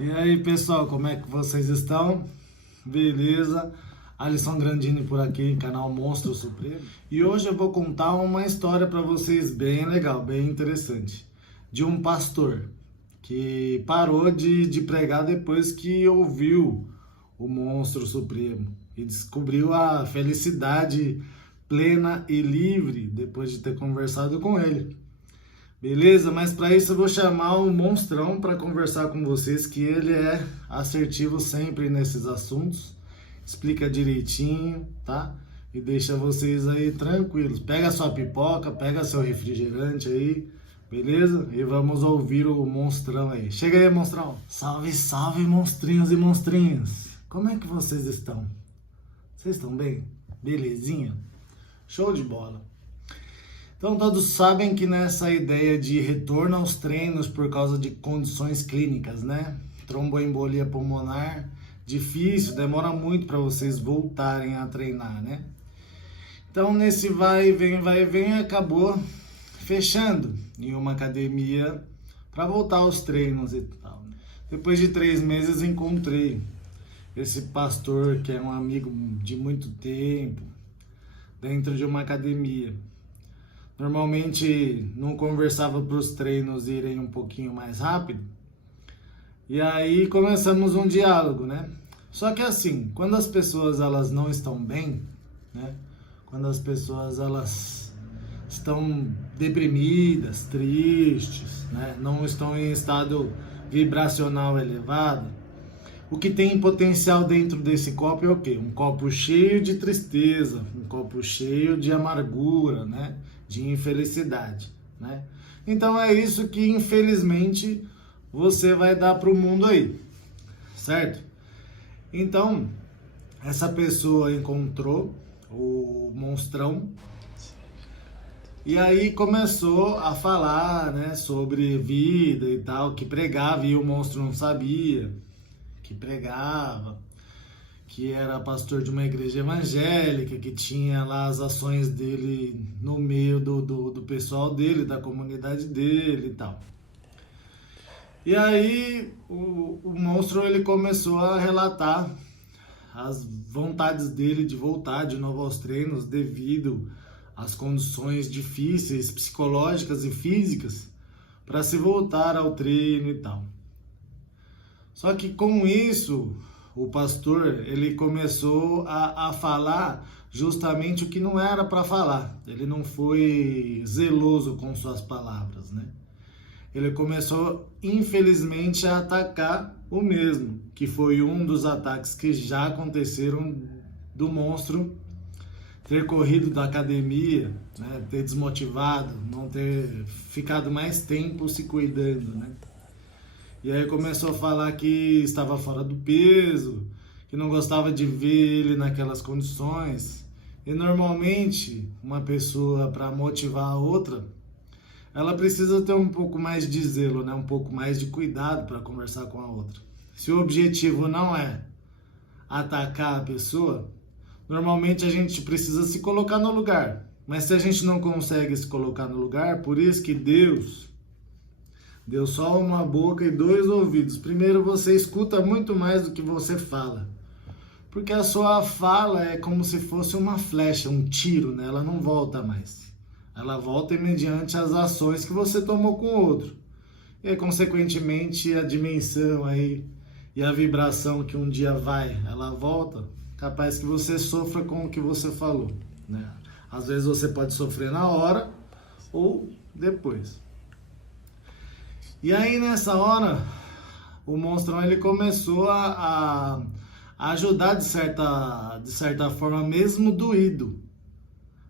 E aí, pessoal, como é que vocês estão? Beleza? Alisson Grandini por aqui, canal Monstro Supremo. E hoje eu vou contar uma história para vocês bem legal, bem interessante. De um pastor que parou de pregar depois que ouviu o Monstro Supremo e descobriu a felicidade plena e livre depois de ter conversado com ele. Beleza? Mas para isso eu vou chamar o Monstrão para conversar com vocês, que ele é assertivo sempre nesses assuntos, explica direitinho, tá? E deixa vocês aí tranquilos. Pega sua pipoca, pega seu refrigerante aí, beleza? E vamos ouvir o Monstrão aí. Chega aí, Monstrão. Salve, salve, monstrinhos e monstrinhas. Como é que vocês estão? Vocês estão bem? Belezinha? Show de bola. Então todos sabem que nessa ideia de retorno aos treinos por causa de condições clínicas, né? Tromboembolia pulmonar, difícil, demora muito para vocês voltarem a treinar, né? Então nesse vai e vem, acabou fechando em uma academia para voltar aos treinos e tal. Depois de 3 meses encontrei esse pastor que é um amigo de muito tempo dentro de uma academia. Normalmente não conversava para os treinos irem um pouquinho mais rápido. E aí começamos um diálogo, né? Só que assim, quando as pessoas elas não estão bem, né? Quando as pessoas elas estão deprimidas, tristes, né? Não estão em estado vibracional elevado, o que tem potencial dentro desse copo é o quê? Um copo cheio de tristeza, um copo cheio de amargura, né? De infelicidade, né? Então é isso que infelizmente você vai dar para o mundo aí, certo? Então essa pessoa encontrou o monstrão e aí começou a falar, né, sobre vida e tal, que pregava e o monstro não sabia que pregava, que era pastor de uma igreja evangélica, que tinha lá as ações dele no meio do pessoal dele, da comunidade dele e tal. E aí o monstro ele começou a relatar as vontades dele de voltar de novo aos treinos devido às condições difíceis psicológicas e físicas para se voltar ao treino e tal. Só que com isso, o pastor ele começou a falar justamente o que não era para falar. Ele não foi zeloso com suas palavras, né? Ele começou, infelizmente, a atacar o mesmo, que foi um dos ataques que já aconteceram do monstro ter corrido da academia, né? Ter desmotivado, não ter ficado mais tempo se cuidando, né? E aí começou a falar que estava fora do peso, que não gostava de ver ele naquelas condições. E normalmente, uma pessoa para motivar a outra, ela precisa ter um pouco mais de zelo, né? Um pouco mais de cuidado para conversar com a outra. Se o objetivo não é atacar a pessoa, normalmente a gente precisa se colocar no lugar. Mas se a gente não consegue se colocar no lugar, por isso que Deus deu só uma boca e 2 ouvidos. Primeiro, você escuta muito mais do que você fala. Porque a sua fala é como se fosse uma flecha, um tiro, né? Ela não volta mais. Ela volta mediante as ações que você tomou com o outro. E aí, consequentemente, a dimensão aí e a vibração que um dia vai, ela volta, capaz que você sofra com o que você falou, né? Às vezes você pode sofrer na hora ou depois. E aí nessa hora, o monstrão ele começou a ajudar de certa forma, mesmo doído,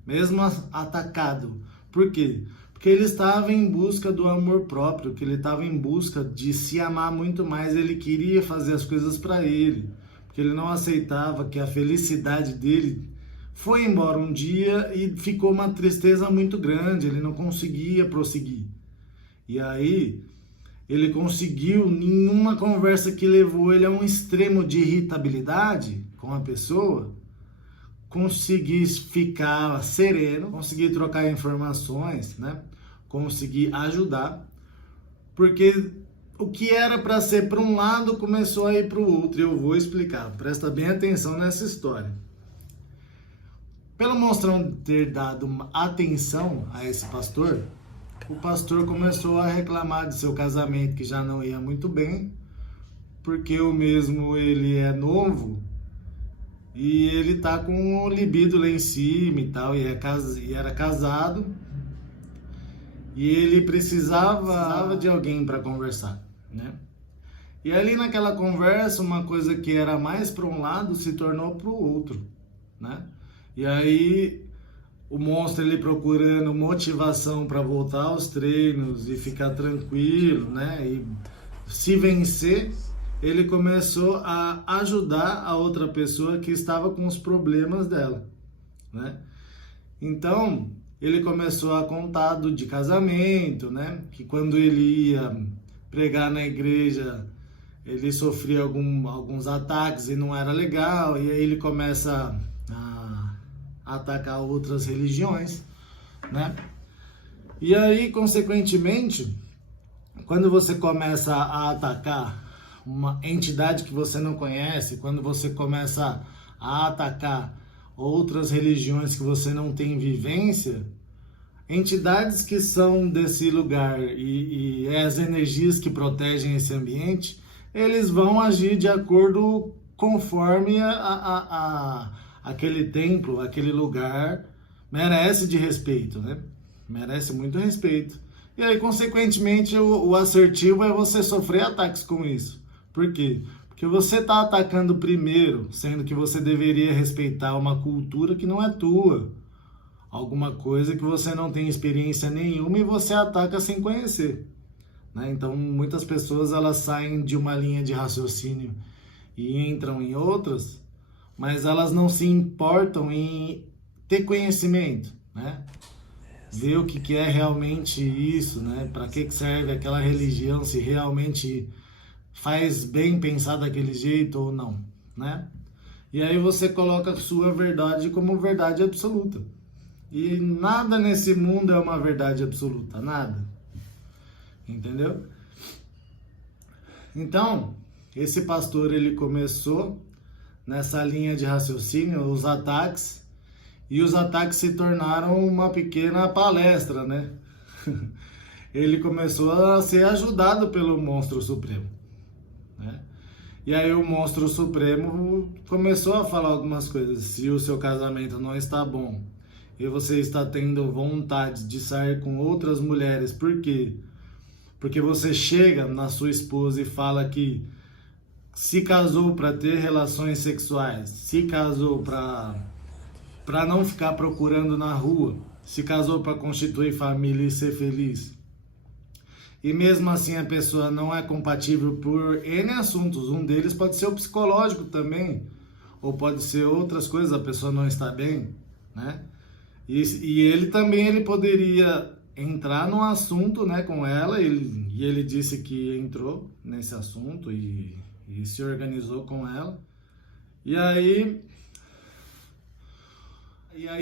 mesmo atacado. Por quê? Porque ele estava em busca do amor próprio, que ele estava em busca de se amar muito mais, ele queria fazer as coisas para ele, porque ele não aceitava que a felicidade dele foi embora um dia e ficou uma tristeza muito grande, ele não conseguia prosseguir. E aí ele conseguiu, em uma conversa que levou ele a um extremo de irritabilidade com a pessoa, conseguir ficar sereno, conseguir trocar informações, né? Conseguir ajudar, porque o que era para ser para um lado começou a ir para o outro. E eu vou explicar. Presta bem atenção nessa história. Pelo monstrão ter dado atenção a esse pastor, o pastor começou a reclamar de seu casamento, que já não ia muito bem, porque o mesmo ele é novo e ele tá com o libido lá em cima e tal, e era casado, e ele precisava de alguém para conversar, né? E ali naquela conversa, uma coisa que era mais para um lado se tornou para o outro, né? E aí o monstro ele procurando motivação para voltar aos treinos e ficar tranquilo, né? E se vencer, ele começou a ajudar a outra pessoa que estava com os problemas dela, né? Então, ele começou a contar de casamento, né? Que quando ele ia pregar na igreja, ele sofria alguns ataques e não era legal, e aí ele começa a atacar outras religiões, né? E aí, consequentemente, quando você começa a atacar uma entidade que você não conhece, quando você começa a atacar outras religiões que você não tem vivência, entidades que são desse lugar e as energias que protegem esse ambiente, eles vão agir de acordo conforme aquele templo, aquele lugar merece de respeito, né? Merece muito respeito. E aí, consequentemente, o assertivo é você sofrer ataques com isso. Por quê? Porque você está atacando primeiro, sendo que você deveria respeitar uma cultura que não é tua. Alguma coisa que você não tem experiência nenhuma e você ataca sem conhecer, né? Então, muitas pessoas elas saem de uma linha de raciocínio e entram em outras, mas elas não se importam em ter conhecimento, né? Ver o que é realmente isso, né? Para que serve aquela religião, se realmente faz bem pensar daquele jeito ou não, né? E aí você coloca a sua verdade como verdade absoluta. E nada nesse mundo é uma verdade absoluta, nada. Entendeu? Então, esse pastor ele começou nessa linha de raciocínio, os ataques, e os ataques se tornaram uma pequena palestra, né? Ele começou a ser ajudado pelo Monstro Supremo, né? E aí o Monstro Supremo começou a falar algumas coisas. Se o seu casamento não está bom e você está tendo vontade de sair com outras mulheres, por quê? Porque você chega na sua esposa e fala que se casou para ter relações sexuais, se casou para não ficar procurando na rua, se casou para constituir família e ser feliz. E mesmo assim a pessoa não é compatível por N assuntos. Um deles pode ser o psicológico também, ou pode ser outras coisas, a pessoa não está bem, né? E ele também ele poderia entrar num assunto, né, com ela, e ele disse que entrou nesse assunto e se organizou com ela. E aí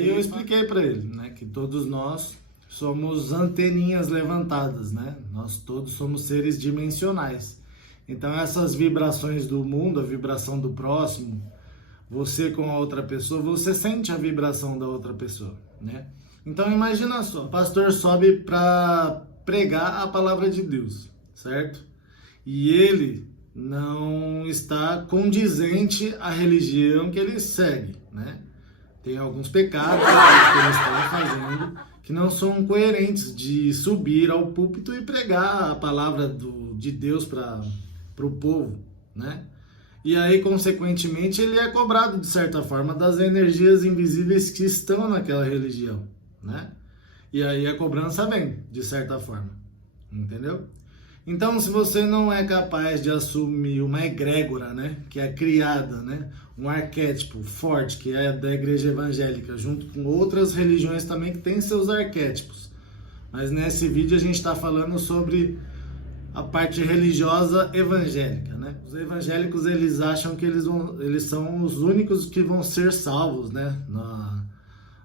eu expliquei para ele, né, que todos nós somos anteninhas levantadas, né? Nós todos somos seres dimensionais. Então essas vibrações do mundo, a vibração do próximo, você com a outra pessoa, você sente a vibração da outra pessoa, né? Então imagina só, o pastor sobe para pregar a palavra de Deus, certo? E ele não está condizente à religião que ele segue, né? Tem alguns pecados que ele está fazendo que não são coerentes de subir ao púlpito e pregar a palavra de Deus para o povo, né? E aí, consequentemente, ele é cobrado, de certa forma, das energias invisíveis que estão naquela religião, né? E aí a cobrança vem, de certa forma, entendeu? Então, se você não é capaz de assumir uma egrégora, né, que é criada, né, um arquétipo forte, que é da igreja evangélica, junto com outras religiões também que têm seus arquétipos. Mas nesse vídeo a gente está falando sobre a parte religiosa evangélica, né? Os evangélicos, eles acham que eles são os únicos que vão ser salvos, né,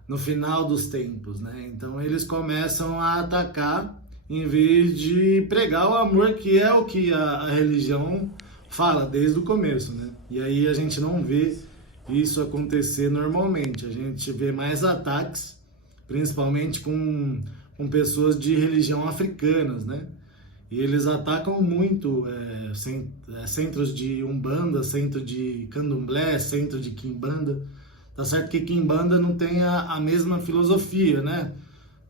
no final dos tempos, né? Então eles começam a atacar em vez de pregar o amor, que é o que a religião fala desde o começo, né? E aí a gente não vê isso acontecer normalmente. A gente vê mais ataques, principalmente com pessoas de religião africanas, né? E eles atacam muito centros de Umbanda, centro de Candomblé, centro de Quimbanda. Tá certo que Quimbanda não tem a mesma filosofia, né?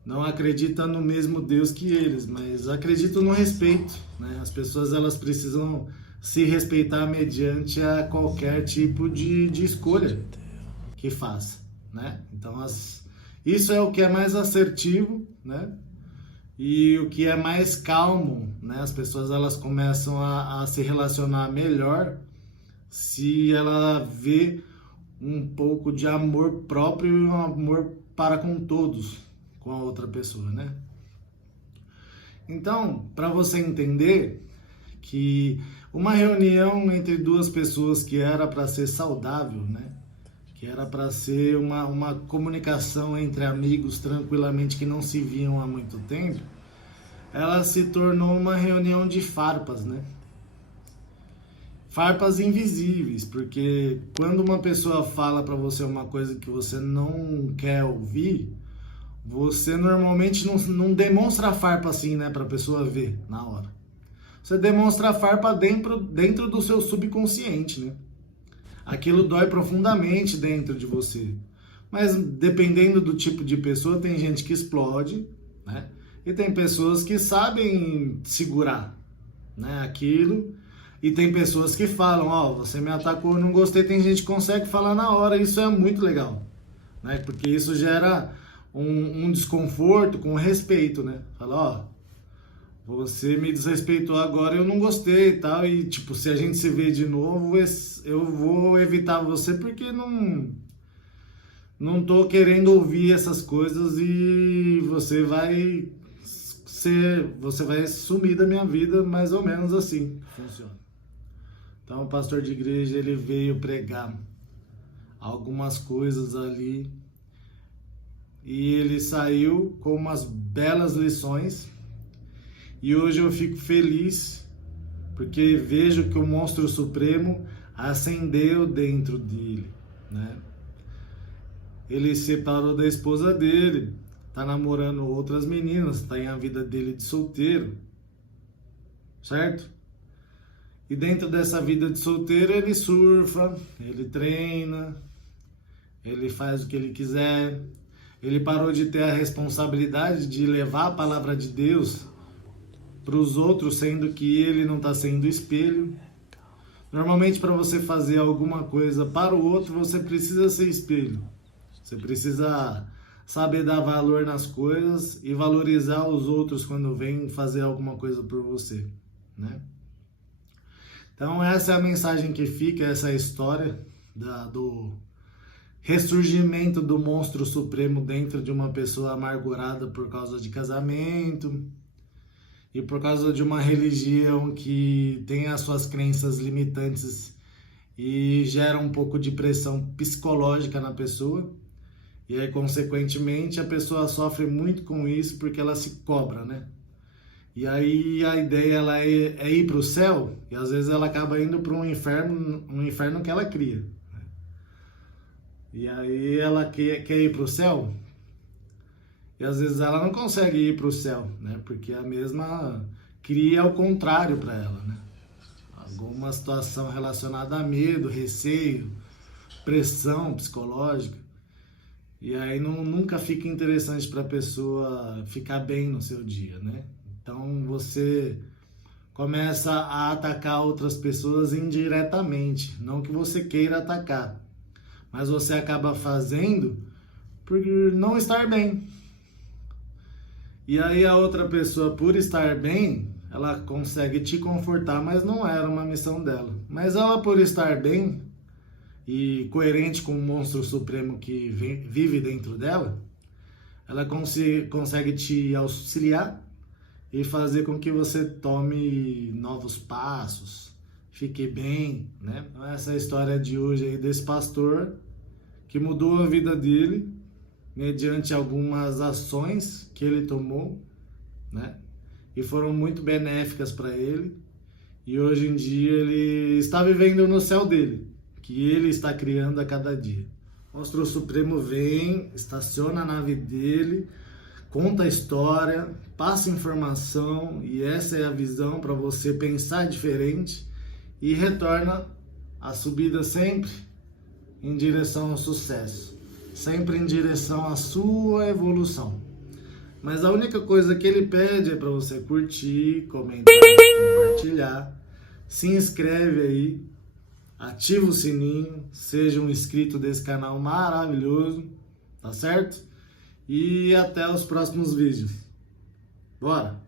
Não acredita no mesmo Deus que eles, mas acredita no respeito, né? As pessoas elas precisam se respeitar mediante a qualquer tipo de escolha que faça, né? Então isso é o que é mais assertivo, né? E o que é mais calmo, né? As pessoas elas começam a se relacionar melhor se ela vê um pouco de amor próprio e um amor para com todos, com a outra pessoa, né? Então, para você entender que uma reunião entre duas pessoas que era para ser saudável, né? Que era para ser uma comunicação entre amigos tranquilamente que não se viam há muito tempo, ela se tornou uma reunião de farpas, né? Farpas invisíveis, porque quando uma pessoa fala para você uma coisa que você não quer ouvir, você normalmente não demonstra a farpa assim, né, para a pessoa ver na hora. Você demonstra a farpa dentro do seu subconsciente, né? Aquilo dói profundamente dentro de você. Mas dependendo do tipo de pessoa, tem gente que explode, né? E tem pessoas que sabem segurar, né, aquilo. E tem pessoas que falam, ó, você me atacou, eu não gostei. Tem gente que consegue falar na hora, isso é muito legal, né? Porque isso gera um desconforto com respeito, né? Fala, ó, você me desrespeitou agora, eu não gostei e tal. E tipo, se a gente se vê de novo, eu vou evitar você porque não tô querendo ouvir essas coisas e você vai sumir da minha vida, mais ou menos assim funciona. Então o pastor de igreja ele veio pregar algumas coisas ali e ele saiu com umas belas lições e hoje eu fico feliz porque vejo que o monstro supremo acendeu dentro dele, né? Ele se separou da esposa dele, tá namorando outras meninas, tá em a vida dele de solteiro, certo? E dentro dessa vida de solteiro ele surfa, ele treina, ele faz o que ele quiser. Ele parou de ter a responsabilidade de levar a palavra de Deus para os outros, sendo que ele não está sendo espelho. Normalmente para você fazer alguma coisa para o outro, você precisa ser espelho. Você precisa saber dar valor nas coisas e valorizar os outros quando vêm fazer alguma coisa por você, né? Então essa é a mensagem que fica, essa história do ressurgimento do monstro supremo dentro de uma pessoa amargurada por causa de casamento e por causa de uma religião que tem as suas crenças limitantes e gera um pouco de pressão psicológica na pessoa. E aí, consequentemente, a pessoa sofre muito com isso porque ela se cobra, né? E aí a ideia ela é ir para o céu, e às vezes ela acaba indo para um inferno que ela cria. E aí ela quer ir para o céu, e às vezes ela não consegue ir para o céu, né? Porque a mesma cria o contrário para ela, né? Alguma situação relacionada a medo, receio, pressão psicológica. E aí nunca fica interessante para a pessoa ficar bem no seu dia, né? Então você começa a atacar outras pessoas indiretamente, não que você queira atacar, mas você acaba fazendo por não estar bem. E aí a outra pessoa, por estar bem, ela consegue te confortar, mas não era uma missão dela. Mas ela, por estar bem e coerente com o monstro supremo que vive dentro dela, ela consegue te auxiliar e fazer com que você tome novos passos, fique bem, né? Essa é a história de hoje aí desse pastor que mudou a vida dele mediante algumas ações que ele tomou, né? e foram muito benéficas para ele. E hoje em dia ele está vivendo no céu dele, que ele está criando a cada dia. O Monstro Supremo vem, estaciona a nave dele, conta a história, passa informação, e essa é a visão para você pensar diferente, e retorna a subida sempre em direção ao sucesso, sempre em direção à sua evolução. Mas a única coisa que ele pede é para você curtir, comentar, compartilhar, se inscreve aí, ativa o sininho, seja um inscrito desse canal maravilhoso, tá certo? E até os próximos vídeos. Bora!